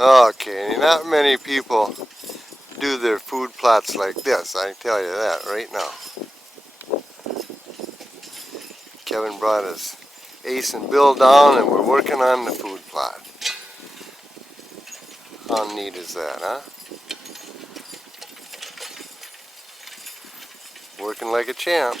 Okay, not many people do their food plots like this, I tell you that right now. Kevin brought his Ace and Bill down and we're working on the food plot. How neat is that, huh? Working like a champ.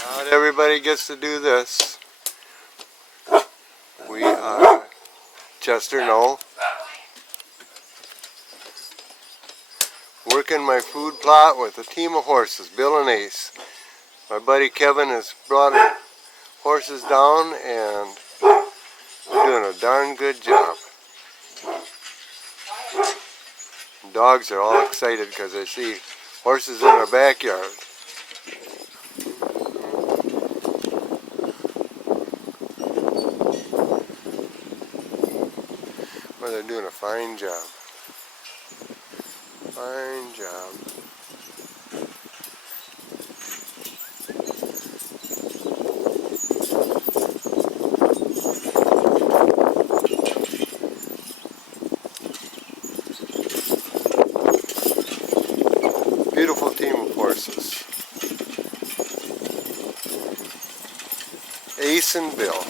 Not everybody gets to do this. We are Chester No. Working my food plot with a team of horses, Bill and Ace. My buddy Kevin has brought his horses down and we're doing a darn good job. Dogs are all excited because they see horses in our backyard. Well, they're doing a fine job. Fine job. Beautiful team of horses. Ace and Bill.